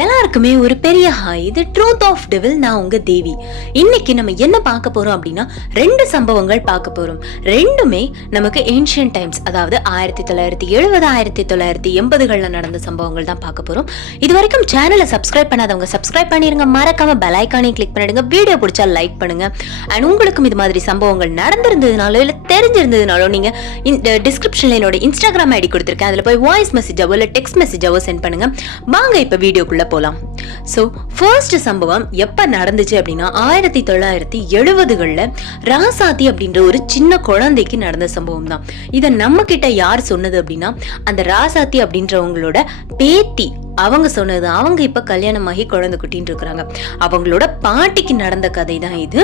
எல்லாருக்குமே ஒரு பெரிய ஹாய். இது ட்ரூத் ஆஃப் டெவில். நான் உங்க தேவி. இன்னைக்கு நம்ம என்ன பார்க்க போறோம் அப்படின்னா, 2 சம்பவங்கள் பார்க்க போறோம். ரெண்டுமே நமக்கு ஏன்ஷியன்ட் டைம்ஸ், அதாவது 1970 1980களில் நடந்த சம்பவங்கள் தான் பார்க்க போறோம். இது வரைக்கும் சேனலை சப்ஸ்கிரைப் பண்ணாதவங்க சப்ஸ்கிரைப் பண்ணிருங்க. மறக்காம பெல் ஐகானை கிளிக் பண்ணிடுங்க. வீடியோ பிடிச்சா லைக் பண்ணுங்க. அண்ட் உங்களுக்கும் இது மாதிரி சம்பவங்கள் நடந்திருந்ததுனாலோ இல்லை தெரிஞ்சிருந்ததுனாலோ நீங்க டிஸ்கிரிப்ஷன்ல என்னோட இன்ஸ்டாகிராம் ஐடி கொடுத்துருக்கேன். அதில் போய் வாய்ஸ் மெசேஜாவோ இல்லை டெக்ஸ்ட் மெசேஜாவோ சென்ட் பண்ணுங்க. வாங்க இப்ப வீடியோக்குள்ள போலாம். சோ ஃபர்ஸ்ட் சம்பவம் எப்ப நடந்துச்சு அப்படின்னா 1970களில் ராசாத்தி அப்படின்ற ஒரு சின்ன குழந்தைக்கு நடந்த சம்பவம் தான். இத நம்ம கிட்ட யார் சொன்னது அப்படின்னா, அந்த ராசாத்தி அப்படின்றவங்களோட பேத்தி அவங்க சொன்னது. அவங்க இப்ப கல்யாணமாகி குழந்தை குட்டின்னு இருக்கிறாங்க. அவங்களோட பாட்டிக்கு நடந்த கதை தான் இது.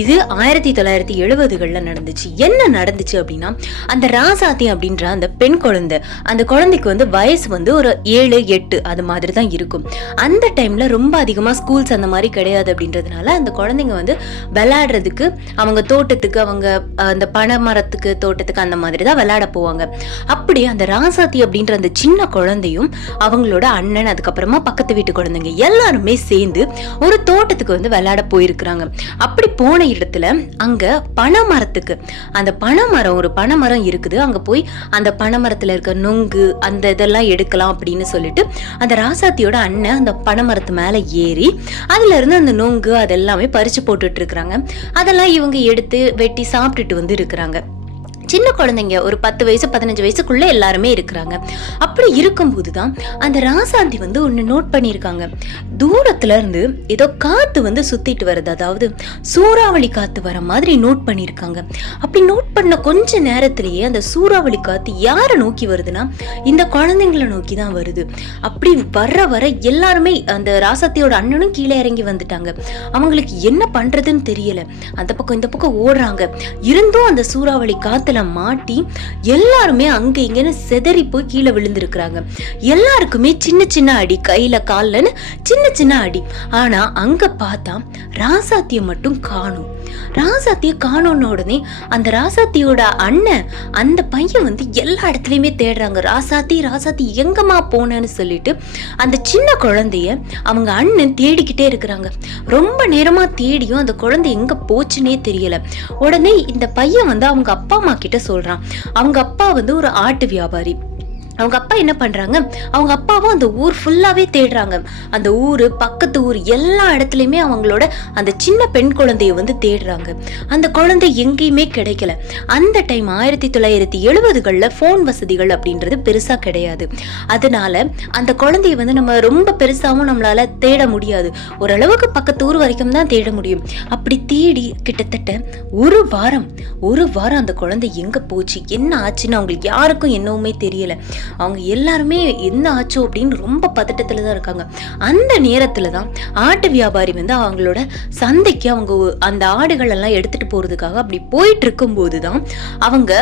இது 1970களில் நடந்துச்சு. என்ன நடந்துச்சு அப்படின்னா, அந்த ராசாத்தி அப்படின்ற அந்த பெண் குழந்தை, அந்த குழந்தைக்கு வந்து வயசு வந்து ஒரு 7 8 அது மாதிரி தான் இருக்கும். அந்த டைம்ல ரொம்ப அதிகமா ஸ்கூல்ஸ் அந்த மாதிரி கிடையாது. அப்படின்றதுனால அந்த குழந்தைங்க வந்து விளையாடுறதுக்கு அவங்க தோட்டத்துக்கு, அவங்க அந்த பனை மரத்துக்கு தோட்டத்துக்கு அந்த மாதிரி தான் விளையாட போவாங்க. அப்படியே அந்த ராசாத்தி அப்படின்ற அந்த சின்ன குழந்தையும் அவங்களோட அண்ணன், அதுக்கப்புறமா பக்கத்து வீட்டு குழந்தைங்க எல்லாருமே சேர்ந்து ஒரு தோட்டத்துக்கு வந்து விளையாட போயிருக்கிறாங்க. அப்படி போன இடத்துல அங்க பனைமரத்துக்கு, அந்த பனைமரம், ஒரு பனைமரம் இருக்குது. அங்க போய் அந்த பனைமரத்துல இருக்க நொங்கு அந்த இதெல்லாம் எடுக்கலாம் அப்படின்னு சொல்லிட்டு அந்த ராசாத்தியோட அண்ணன் அந்த பனைமரத்து மேல ஏறி அதுல இருந்து அந்த நொங்கு அதெல்லாமே பறிச்சு போட்டுட்டு இருக்கிறாங்க. அதெல்லாம் இவங்க எடுத்து வெட்டி சாப்பிட்டுட்டு வந்து இருக்கிறாங்க. சின்ன குழந்தைங்க ஒரு 10 வயசு 15 வயசுக்குள்ள எல்லாருமே இருக்கிறாங்க. அப்படி இருக்கும்போதுதான் அந்த ராசாந்தி வந்து ஒண்ணு நோட் பண்ணியிருக்காங்க. தூரத்துல இருந்து ஏதோ காத்து வந்து சுத்திட்டு வருது, அதாவது சூறாவளி காத்து வர மாதிரி நோட் பண்ணியிருக்காங்க. அப்படி நோட் பண்ண கொஞ்ச நேரத்திலேயே அந்த சூறாவளி காத்து யாரை நோக்கி வருதுன்னா, இந்த குழந்தைங்களை நோக்கி தான் வருது. அப்படி வர எல்லாருமே, அந்த ராசாத்தியோட அண்ணனும் கீழே இறங்கி வந்துட்டாங்க. அவங்களுக்கு என்ன பண்றதுன்னு தெரியல. அந்த பக்கம் இந்த பக்கம் ஓடுறாங்க. இருந்தும் அந்த சூறாவளி காத்துல மாட்டி எல்லாருமே அங்க இங்கன்னு செதறி போய் கீழே விழுந்திருக்கிறாங்க. எல்லாருக்குமே சின்ன சின்ன அடி, கையில கால்லன்னு சின்ன சின்ன அடி. ஆனா அங்க பார்த்தா ராசாத்திய மட்டும் காணும். ராசாத்திய காணோன்னு உடனே அந்த ராசாத்தியோட அண்ணன், அந்த பையன் வந்து எல்லா இடத்துலயுமே தேடுறாங்க. ராசாத்தி ராசாத்தி எங்கம்மா போனேன்னு சொல்லிட்டு அந்த சின்ன குழந்தைய அவங்க அண்ணன் தேடிக்கிட்டே இருக்கிறாங்க. ரொம்ப நேரமா தேடியும் அந்த குழந்தை எங்க போச்சுன்னே தெரியல. உடனே இந்த பையன் வந்து அவங்க அப்பா அம்மா கிட்ட சொல்றான். அவங்க அப்பா வந்து ஒரு ஆட்டு வியாபாரி. அவங்க அப்பா என்ன பண்றாங்க, அவங்க அப்பாவும் அந்த ஊர் ஃபுல்லாவே தேடுறாங்க. அந்த ஊரு, பக்கத்து ஊர் எல்லா இடத்துலயுமே அவங்களோட அந்த சின்ன பெண் குழந்தைய வந்து தேடுறாங்க. அந்த குழந்தை எங்கேயுமே கிடைக்கல. அந்த டைம் 1970களில் போன் வசதிகள் அப்படின்றது பெருசா கிடையாது. அதனால அந்த குழந்தைய வந்து நம்ம ரொம்ப பெருசாவும் நம்மளால தேட முடியாது. ஓரளவுக்கு பக்கத்து ஊர் வரைக்கும் தான் தேட முடியும். அப்படி தேடி கிட்டத்தட்ட ஒரு வாரம் அந்த குழந்தை எங்க போச்சு, என்ன ஆச்சுன்னு அவங்களுக்கு யாருக்கும் என்னவுமே தெரியல. அவங்க எல்லாருமே என்ன ஆச்சோ அப்படின்னு ரொம்ப பதட்டத்துல தான் இருக்காங்க. அந்த நேரத்துல தான் ஆட்டு வியாபாரி வந்து அவங்களோட சந்தைக்கு அவங்க அந்த ஆடுகள் எல்லாம் எடுத்துட்டு போறதுக்காக அப்படி போயிட்டு இருக்கும் போதுதான் அவங்க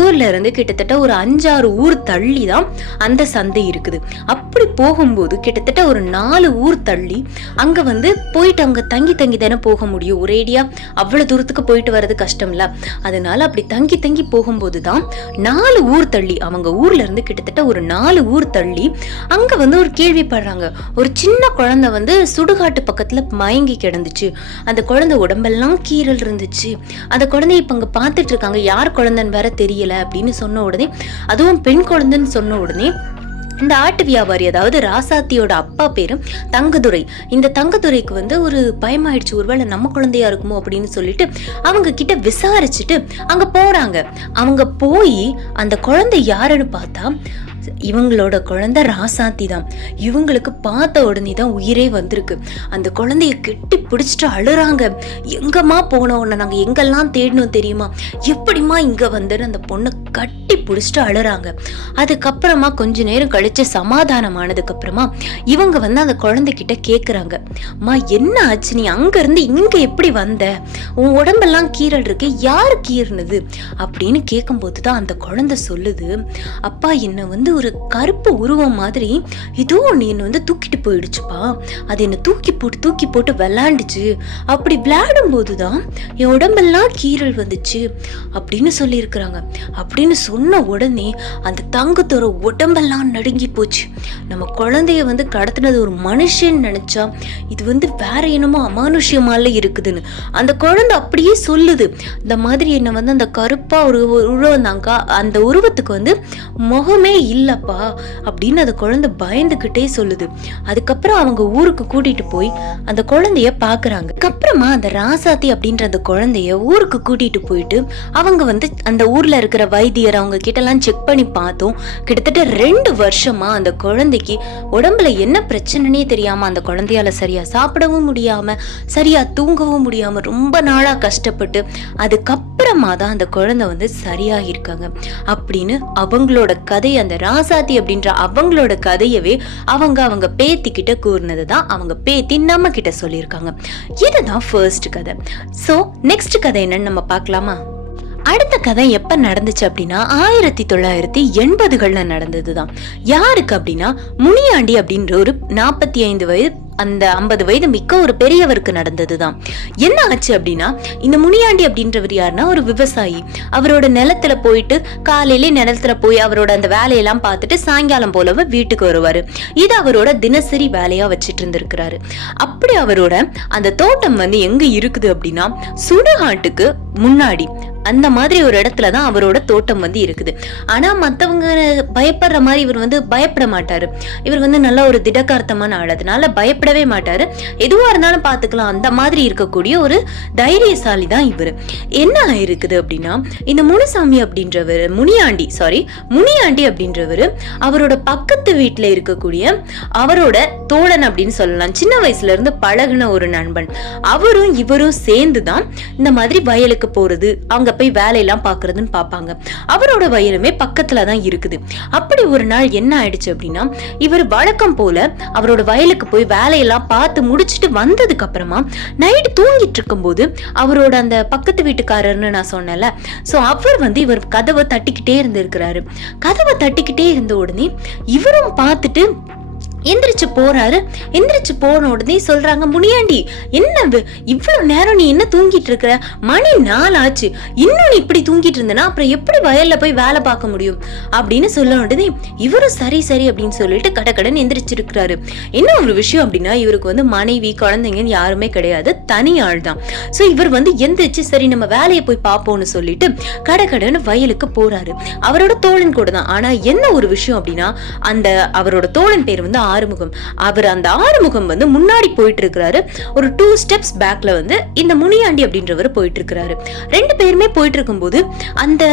ஊர்ல இருந்து கிட்டத்தட்ட ஒரு 5-6 ஊர் தள்ளி தான் அந்த சந்தை இருக்குது. அப்படி போகும்போது கிட்டத்தட்ட ஒரு 4 ஊர் தள்ளி அங்க வந்து போயிட்டு அவங்க தங்கி தானே போக முடியும். ஒரேடியா அவ்வளவு தூரத்துக்கு போயிட்டு வர்றது கஷ்டம் இல்ல. அதனால அப்படி தங்கி போகும்போதுதான் 4 ஊர் தள்ளி, அவங்க ஊர்ல இருந்து கிட்டத்தட்ட ஒரு 4 ஊர் தள்ளி அங்க வந்து ஒரு கேள்விப்படுறாங்க. ஒரு சின்ன குழந்தை வந்து சுடுகாட்டு பக்கத்துல மயங்கி கிடந்துச்சு. அந்த குழந்தை உடம்பெல்லாம் கீறல் இருந்துச்சு. அந்த குழந்தைய இப்ப அங்க பாத்துட்டு இருக்காங்க. யார் குழந்தைன்னு வேற தெரியல அப்படின்னு சொன்ன உடனே, அதுவும் பெண் குழந்தைன்னு சொன்ன உடனே இந்த ஆட்டு வியாபாரி, அதாவது ராசாத்தியோட அப்பா பேரு தங்கதுரை. இந்த தங்கதுரைக்கு வந்து ஒரு பயமாயிடுச்சு, ஒருவேளை நம்ம குழந்தையா இருக்குமோ அப்படின்னு சொல்லிட்டு அவங்க கிட்ட விசாரிச்சுட்டு அங்க போறாங்க. அவங்க போய் அந்த குழந்தை யாருன்னு பார்த்தா இவங்களோட குழந்தை ராசாத்தி தான். இவங்களுக்கு பார்த்த உடனே தான் உயிரே வந்திருக்கு. அந்த குழந்தைய கெட்டி பிடிச்சிட்டு அழுறாங்க. எங்கம்மா போன உடனே நாங்க எங்கெல்லாம் தேடணும் தெரியுமா, எப்படிமா இங்க வந்துன்னு அந்த பொண்ணை கட்டி பிடிச்சிட்டு அழுறாங்க. அதுக்கப்புறமா கொஞ்ச நேரம் கழிச்சு சமாதானம் ஆனதுக்கு அப்புறமா இவங்க வந்து அந்த குழந்தைகிட்ட கேக்குறாங்க, அம்மா என்ன ஆச்சு, நீ அங்க இருந்து இங்க எப்படி வந்த, உன் உடம்பெல்லாம் கீறல் இருக்கு, யாரு கீறினது அப்படின்னு கேட்கும் போதுதான் அந்த குழந்தை சொல்லுது, அப்பா என்ன வந்து ஒரு கருப்பு உருவம் மாதிரி ஏதோ ஒன்று என்னை வந்து தூக்கிட்டு போயிடுச்சுப்பா, அது என்னை தூக்கி போட்டு விளையாண்டுச்சு, அப்படி விளையாடும் போதுதான் என் உடம்பெல்லாம் கீறல் வந்துச்சு அப்படின்னு சொல்லியிருக்கிறாங்க. அப்படின்னு சொன்ன உடனே அந்த தங்கத்தோட உடம்பெல்லாம் நடுங்கி போச்சு. நம்ம குழந்தைய வந்து கடத்தினது ஒரு மனுஷன் நினைச்சா இது வந்து வேற என்னமோ அமானுஷ்யமால இருக்குதுன்னு அந்த குழந்தை அப்படியே சொல்லுது. இந்த மாதிரி என்ன வந்து அந்த கருப்பா ஒரு உருவம் தாங்க, அந்த உருவத்துக்கு வந்து முகமே இல்லப்பா அப்படின்னு அந்த குழந்தை பயந்துகிட்டே சொல்லுது. அதுக்கப்புறம் அவங்க ஊருக்கு கூட்டிட்டு போய் அந்த குழந்தைய பாக்குறாங்க. அதுக்கப்புறமா அந்த ராசாத்தி அப்படின்ற அந்த குழந்தைய ஊருக்கு கூட்டிட்டு போயிட்டு அவங்க வந்து அந்த ஊர்ல இருக்கிற வைத்தியர் அவங்க கிட்ட எல்லாம் செக் பண்ணி பார்த்தோம். கிட்டத்தட்ட 2 வருஷமா அந்த குழந்தைக்கு உடம்புல என்ன பிரச்சனைனே தெரியாம, அந்த குழந்தையால சரியா சாப்பிடவும் முடியாம சரியா தூங்கவும் முடியாம ரொம்ப நாளா கஷ்டப்பட்டு அதுக்கப்புறமா தான் அந்த குழந்தை வந்து சரியா இருக்காங்க அப்படின்னு அவங்களோட கதை, அந்த ராசாத்தி அப்படின்ற அவங்களோட கதையவே அவங்க பேத்திக்கிட்ட கூறினதுதான் அவங்க பேத்தி நம்ம கிட்ட சொல்லியிருக்காங்க. இதுதான் ஃபர்ஸ்ட் கதை. சோ நெக்ஸ்ட் கதை என்னன்னு நம்ம பார்க்கலாமா? அடுத்த கதை எப்ப நடந்துச்சு அப்படின்னா 1980கள்ல நடந்ததுதான். யாருக்கு அப்படின்னா முனியாண்டி அப்படின்ற ஒரு 45 வயது அந்த 50 வயது மிக்க ஒரு பெரியவருக்கு நடந்ததுதான். என்ன ஆச்சு அப்படின்னா, இந்த முனியாண்டி அப்படின்றவர் யாருன்னா ஒரு விவசாயி. அவரோட நிலத்துல போயிட்டு காலையிலே நிலத்துல போய் அவரோட அந்த வேலையெல்லாம் பார்த்துட்டு சாயங்காலம் போலவே வீட்டுக்கு வருவாரு. இது அவரோட தினசரி வேலையா வச்சுட்டு இருந்திருக்கிறாரு. அப்படி அவரோட அந்த தோட்டம் வந்து எங்க இருக்குது அப்படின்னா சுடுகாட்டுக்கு முன்னாடி அந்த மாதிரி ஒரு இடத்துலதான் அவரோட தோட்டம் வந்து இருக்குது. ஆனா மத்தவங்க பயப்படுற மாதிரி இவர் வந்து பயப்பட மாட்டாரு. இவர் வந்து நல்ல ஒரு திடகார்த்தமான ஆள், அதனால பயப்படவே மாட்டாரு. எதுவா இருந்தாலும் பாத்துக்கலாம் அந்த மாதிரி இருக்கக்கூடிய ஒரு தைரியசாலி தான் இவரு. என்ன ஆயிருக்குது அப்படின்னா, இந்த முனுசாமி அப்படின்றவர் முனியாண்டி அப்படின்றவர் அவரோட பக்கத்து வீட்டுல இருக்கக்கூடிய அவரோட தோழன் அப்படின்னு சொல்லலாம், சின்ன வயசுல இருந்து பழகுன ஒரு நண்பன். அவரும் இவரும் சேர்ந்துதான் இந்த மாதிரி வயலுக்கு போறது, அங்க போய் வேலையெல்லாம் பாக்குறதுன்னு பாப்பாங்க. அவரோட வயலுமே பக்கத்துலதான் இருக்குது. அப்படி ஒரு நாள் என்ன ஆயிடுச்சு அப்படின்னா, இவர் வழக்கம் போல அவரோட வயலுக்கு போய் வேலையெல்லாம் பார்த்து முடிச்சுட்டு வந்ததுக்கு அப்புறமா நைட்டு தூங்கிட்டு இருக்கும் போது அவரோட அந்த பக்கத்து வீட்டுக்காரர்னு நான் சொன்னேன்ல, சோ அவர் வந்து இவர் கதவை தட்டிக்கிட்டே இருந்திருக்கிறாரு. கதவை தட்டிக்கிட்டே இருந்த உடனே இவரும் பார்த்துட்டு எந்திரிச்சு போறாரு. எந்திரிச்சு போன உடனே சொல்றாங்க, முனியாண்டி என்ன இவ்வளவு நேரம் நீ என்ன தூங்கிட்டு இருக்கிற, மணி 4 ஆச்சு, இன்னும் நீ இப்படி தூங்கிட்டு இருந்தனா அப்புறம் எப்படி வயல்ல போய் வேலை பார்க்க முடியும் அப்படின்னு சொல்ல உடனே இவரும் சரி அப்படின்னு சொல்லிட்டு கடகடன் எந்திரிச்சிருக்கிறாரு. என்ன ஒரு விஷயம் அப்படின்னா, இவருக்கு வந்து மனைவி குழந்தைங்கன்னு யாருமே கிடையாது, தனி ஆள் தான். சோ இவர் வந்து எந்திரிச்சு சரி நம்ம வேலையை போய் பார்ப்போம்னு சொல்லிட்டு கடகடன் வயலுக்கு போறாரு. அவரோட தோழன் கூட தான். ஆனா என்ன ஒரு விஷயம் அப்படின்னா, அந்த அவரோட தோழன் பேர் வந்து ஆறுமுகம். அவர் அந்த ஆறுமுகம் வந்து முன்னாடி போயிட்டு இருக்கிறாரு. ஒரு 2 ஸ்டெப்ஸ் பேக்ல வந்து இந்த முனியாண்டி அப்படின்றவர் போயிட்டு இருக்கிறாரு. 2 பேருமே போயிட்டு இருக்கும்போது அந்த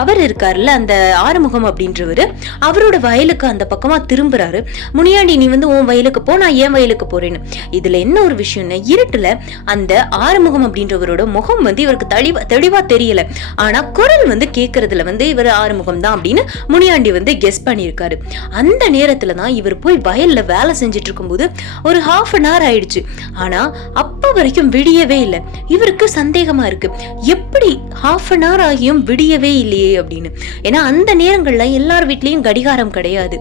அவர் இருக்காருல்ல அந்த ஆறுமுகம் அப்படின்றவர் அவரோட வயலுக்கு அந்த பக்கமா திரும்புறாரு. முனியாண்டி நீ வந்து உன் வயலுக்கு போ, நான் என் வயலுக்கு போறேன்னு. இதுல என்ன ஒரு விஷயம்னா, இருட்டுல அந்த ஆறுமுகம் அப்படின்றவரோட முகம் வந்து இவருக்கு தெளிவா தெரியல. ஆனா குரல் வந்து கேட்கறதுல வந்து இவர் ஆறுமுகம் தான் அப்படின்னு முனியாண்டி வந்து கெஸ் பண்ணியிருக்காரு. அந்த நேரத்துலதான் இவர் போய் வயல்ல வேலை செஞ்சுட்டு இருக்கும்போது ஒரு 1/2 hour ஆயிடுச்சு. ஆனா அப்ப வரைக்கும் விடியவே இல்லை. இவருக்கு சந்தேகமா இருக்கு, எப்படி 1/2 hour ஆகியும் விடியவே இல்லையே அப்படின்னு. ஏன்னா அந்த நேரங்கள்ல எல்லார் வீட்லயும் கடிகாரம் கிடையாது.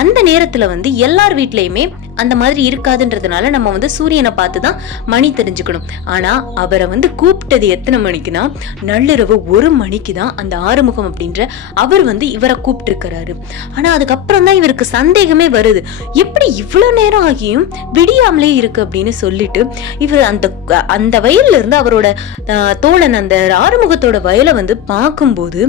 அந்த நேரத்துல வந்து எல்லார் வீட்லயுமே அந்த மாதிரி இருக்காதுன்றதுனால நம்ம வந்து சூரியனை பார்த்துதான் மணி தெரிஞ்சுக்கணும். ஆனா அவரை வந்து கூப்பிட்டது எத்தனை மணிக்குன்னா, நள்ளிரவு 1 மணிக்கு தான் அந்த ஆறுமுகம் அப்படின்ற அவர் வந்து இவரை கூப்பிட்டு இருக்கிறாரு. ஆனா அதுக்கப்புறம் தான் இவருக்கு சந்தேகமே வருது, எப்படி இவ்வளவு நேரம் ஆகியும் விடியாமலே இருக்கு அப்படின்னு சொல்லிட்டு இவர் அந்த வயல்ல இருந்து அவரோட தோழன் அந்த ஆறுமுகத்தோட வயலை வந்து பார்க்கும்போது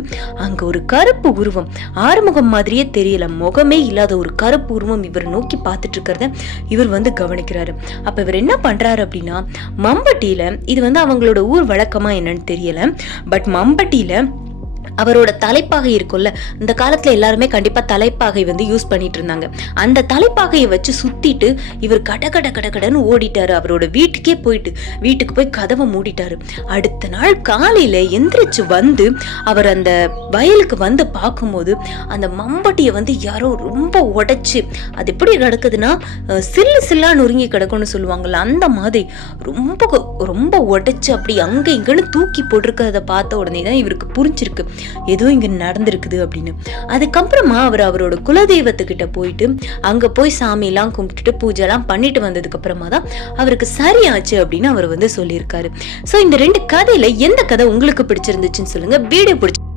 அங்க ஒரு கருப்பு உருவம், ஆறுமுகம் மாதிரியே தெரியல, முகமே இல்லாத ஒரு கருப்பு உருவம் இவர் நோக்கி பார்த்துட்டு இருக்கிறத இவர் வந்து கவனிக்கிறாரு. அப்ப இவர் என்ன பண்றாரு அப்படின்னா, மம்பட்டியில இது வந்து அவங்களோட ஊர் வழக்கமா என்னன்னு தெரியல, பட் மம்பட்டியில அவரோட தலைப்பாகை இருக்கும்ல, இந்த காலத்துல எல்லாருமே கண்டிப்பா தலைப்பாகை யூஸ் பண்ணிட்டு இருந்தாங்க. அந்த தலைப்பாகையை வச்சு சுத்திட்டு இவர் கடன்னு ஓடிட்டாரு. அவரோட வீட்டுக்கு போய் கதவை மூடிட்டாரு. அடுத்த நாள் காலையில எந்திரிச்சு அவர் அந்த வயலுக்கு பார்க்கும்போது அந்த மம்பட்டியை யாரோ ரொம்ப உடைச்சு, அது எப்படி கிடக்குதுன்னா சில்லா நொறுங்கி கிடக்கும்னு சொல்லுவாங்கல்ல, அந்த மாதிரி ரொம்ப ரொம்ப உடைச்சு அப்படி அங்க இங்கன்னு தூக்கி போட்டிருக்கிறத பார்த்த உடனே தான் இவருக்கு புரிஞ்சிருக்கு ஏதோ இங்க நடந்திருக்குது அப்படின்னு. அதுக்கப்புறமா அவரோட குலதெய்வத்துக்கிட்ட போயிட்டு அங்க போய் சாமி எல்லாம் கும்பிட்டுட்டு பூஜை எல்லாம் பண்ணிட்டு வந்ததுக்கு அப்புறமா தான் அவருக்கு சரியாச்சு அப்படின்னு அவர் சொல்லியிருக்காரு. சோ இந்த 2 கதையில எந்த கதை உங்களுக்கு பிடிச்சிருந்துச்சுன்னு சொல்லுங்க. வீடியோ பிடிச்சி